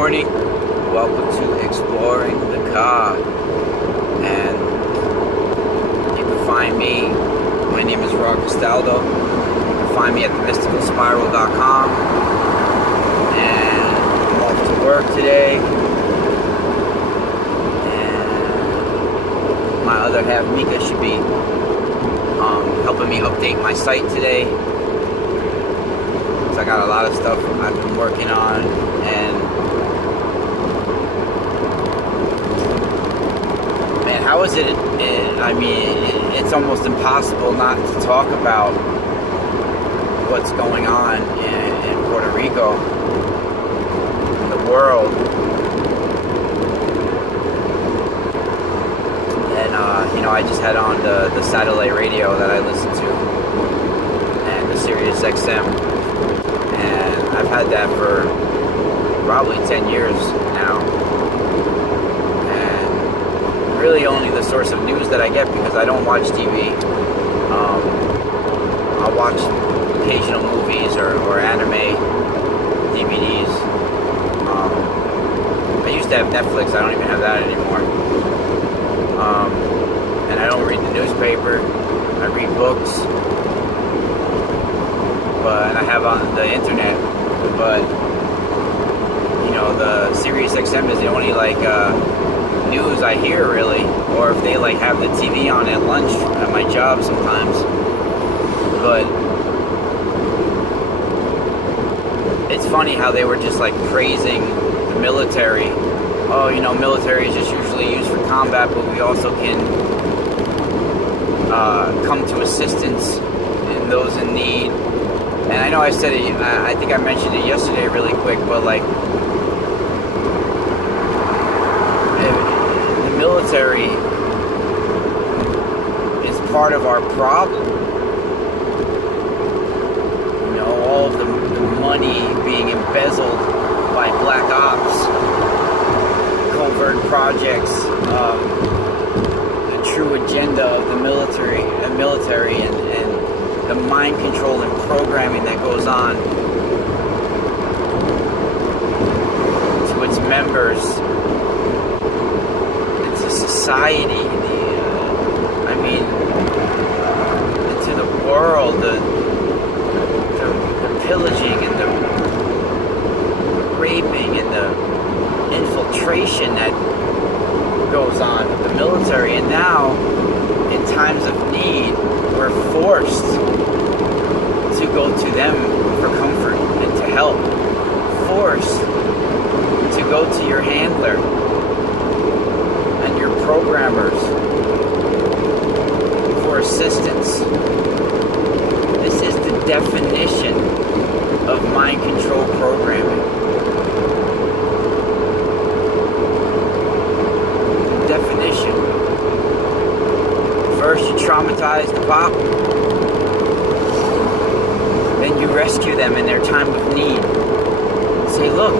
morning. Welcome to Exploring the Car. And you can find me. My name is Rob Castaldo. You can find me at themysticalspiral.com. And I'm off to work today. And my other half, Mika, should be helping me update my site today. I got a lot of stuff I've been working on, and man, how is it? I mean, it's almost impossible not to talk about what's going on in Puerto Rico, in the world, and I just had on the satellite radio that I listen to, and the Sirius XM. And I've had that for probably 10 years now. And really only the source of news that I get, because I don't watch TV. I'll watch occasional movies or anime DVDs. I used to have Netflix. I don't even have that anymore. And I don't read the newspaper. I read books. And I have on the internet, but the Sirius XM is the only news I hear, really, or if they have the TV on at lunch at my job sometimes. But it's funny how they were just praising the military. Oh, military is just usually used for combat, but we also can come to assistance in those in need. And I know I said it, I think I mentioned it yesterday really quick, but the military is part of our problem. All of the money being embezzled by black ops, covert projects, the true agenda of the military and the mind control and programming that goes on to its members, into society, into the world, the pillaging and the raping and the infiltration that goes on with the military. And now, in times of need, we're forced to go to them for comfort and to help. Forced to go to your handler and your programmers for assistance. This is the definition of mind control programming. Definition. First, you traumatize the pop. Then you rescue them in their time of need. Say, look,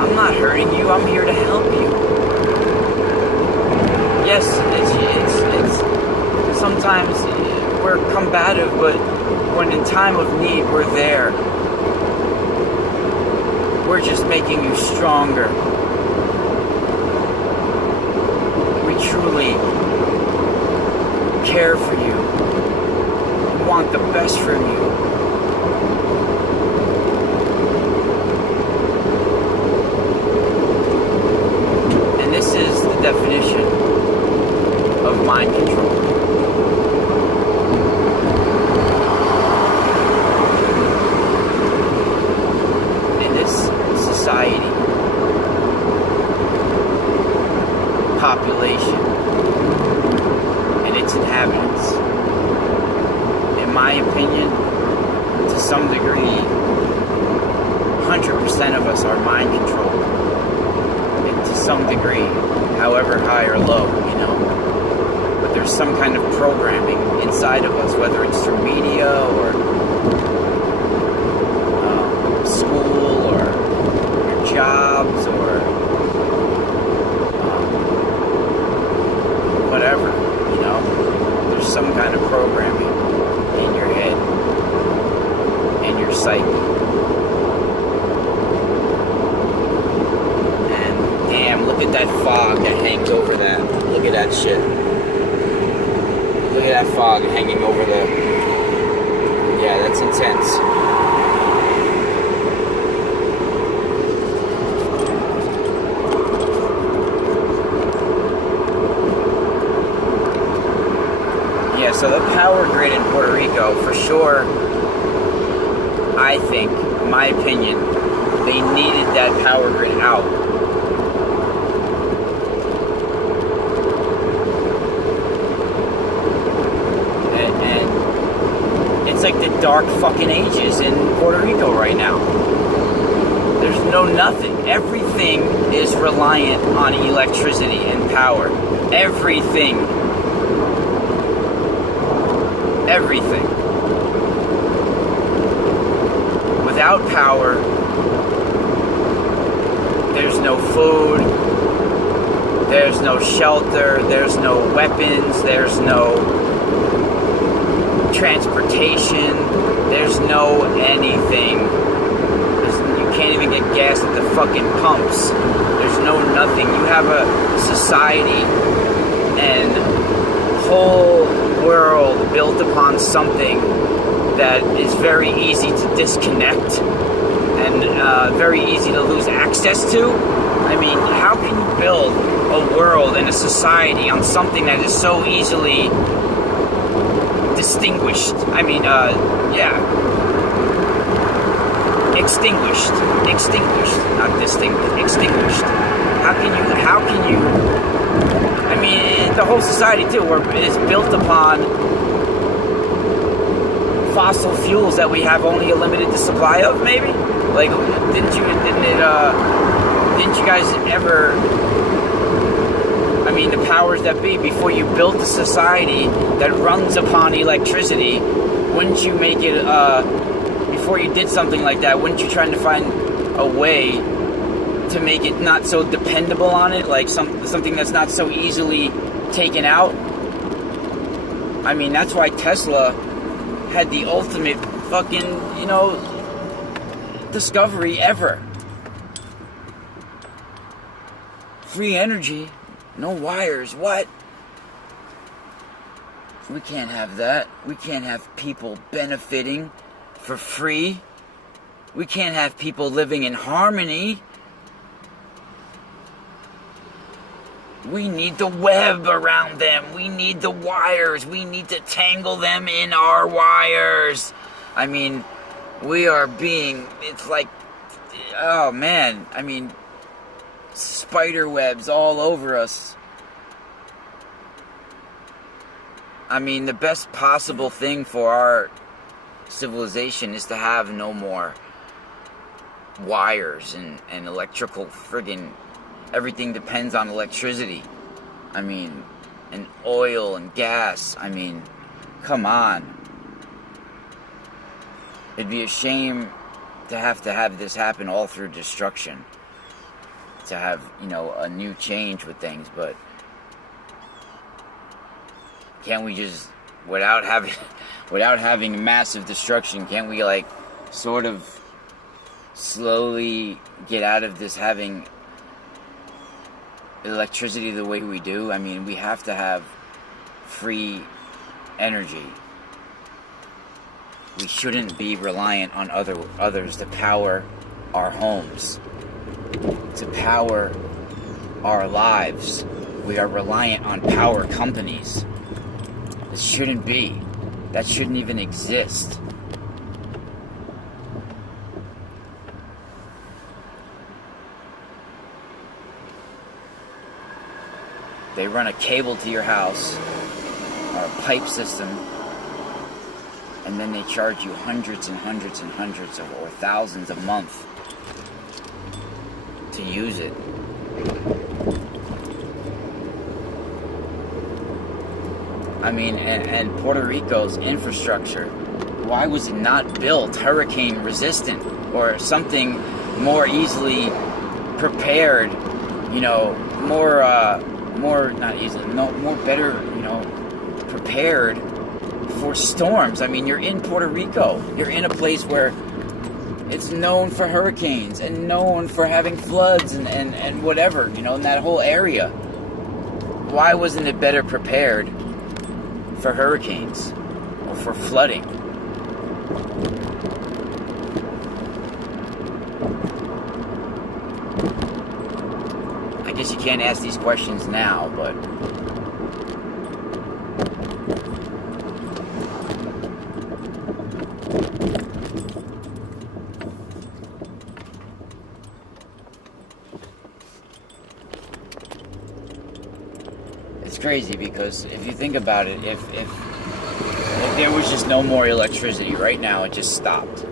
I'm not hurting you. I'm here to help you. Yes, it's sometimes we're combative, but when in time of need, we're there. We're just making you stronger. We truly care for you. We want the best from you. And this is the definition of mind control. In this society, population, and its inhabitants, in my opinion, to some degree, 100% of us are mind controlled. And to some degree, however high or low, But there's some kind of programming inside of us, whether it's through media or school or your jobs or whatever, There's some kind of programming in your head, in your psyche. fog that hangs over that. Look at that shit. Look at that fog hanging over the... Yeah, that's intense. Yeah, so the power grid in Puerto Rico, for sure, I think, my opinion, they needed that power grid out. And it's like the dark fucking ages in Puerto Rico right now. There's no nothing. Everything is reliant on electricity and power. Everything. Everything. Without power, there's no food, there's no shelter, there's no weapons, there's no transportation, there's no anything. You can't even get gas at the fucking pumps. There's no nothing. You have a society and whole world built upon something that is very easy to disconnect and very easy to lose access to. I mean, how can you build a world and a society on something that is so easily distinguished? I mean, extinguished, not distinguished, extinguished. How can you, I mean, the whole society too, is built upon fossil fuels that we have only a limited supply of, maybe? Like, didn't you guys ever, I mean, the powers that be, before you built a society that runs upon electricity, wouldn't you make it, before you did something like that, wouldn't you try to find a way to make it not so dependable on it, like something that's not so easily taken out? I mean, that's why Tesla had the ultimate fucking, discovery ever. Free energy, no wires, what? We can't have that. We can't have people benefiting for free. We can't have people living in harmony. We need the web around them. We need the wires. We need to tangle them in our wires. I mean, we are being, it's like, oh man, I mean, spider webs all over us. I mean, the best possible thing for our civilization is to have no more wires and electrical friggin', everything depends on electricity. I mean, and oil and gas. I mean, come on. It'd be a shame to have this happen all through destruction. To have, a new change with things, but can't we just, without having massive destruction, can't we sort of slowly get out of this having electricity the way we do? I mean, we have to have free energy. We shouldn't be reliant on others to power our homes, to power our lives. We are reliant on power companies. It shouldn't be. That shouldn't even exist. They run a cable to your house, or a pipe system, and then they charge you hundreds and hundreds and hundreds or thousands a month to use it. I mean, and Puerto Rico's infrastructure, why was it not built hurricane resistant or something more easily prepared, better, prepared for storms? I mean, you're in Puerto Rico. You're in a place where It's known for hurricanes and known for having floods and whatever, in that whole area. Why wasn't it better prepared for hurricanes or for flooding? I guess you can't ask these questions now, but it's crazy because if you think about it, if there was just no more electricity right now, it just stopped.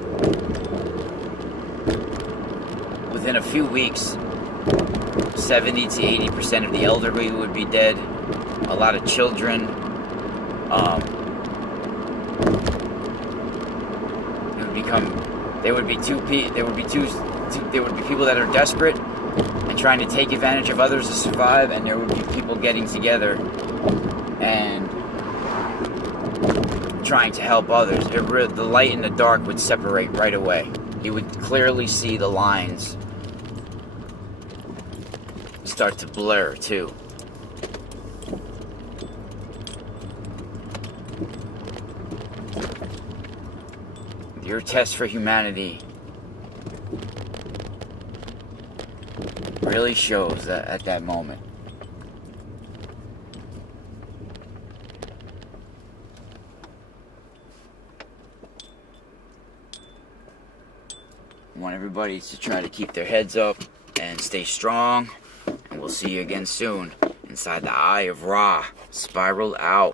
Within a few weeks, 70 to 80% of the elderly would be dead. A lot of children. There would be people that are desperate and trying to take advantage of others to survive, and there would be people getting together and trying to help others. The light and the dark would separate right away. You would clearly see the lines start to blur too. Your test for humanity really shows that at that moment. I want everybody to try to keep their heads up and stay strong. And we'll see you again soon inside the Eye of Ra. Spiral out.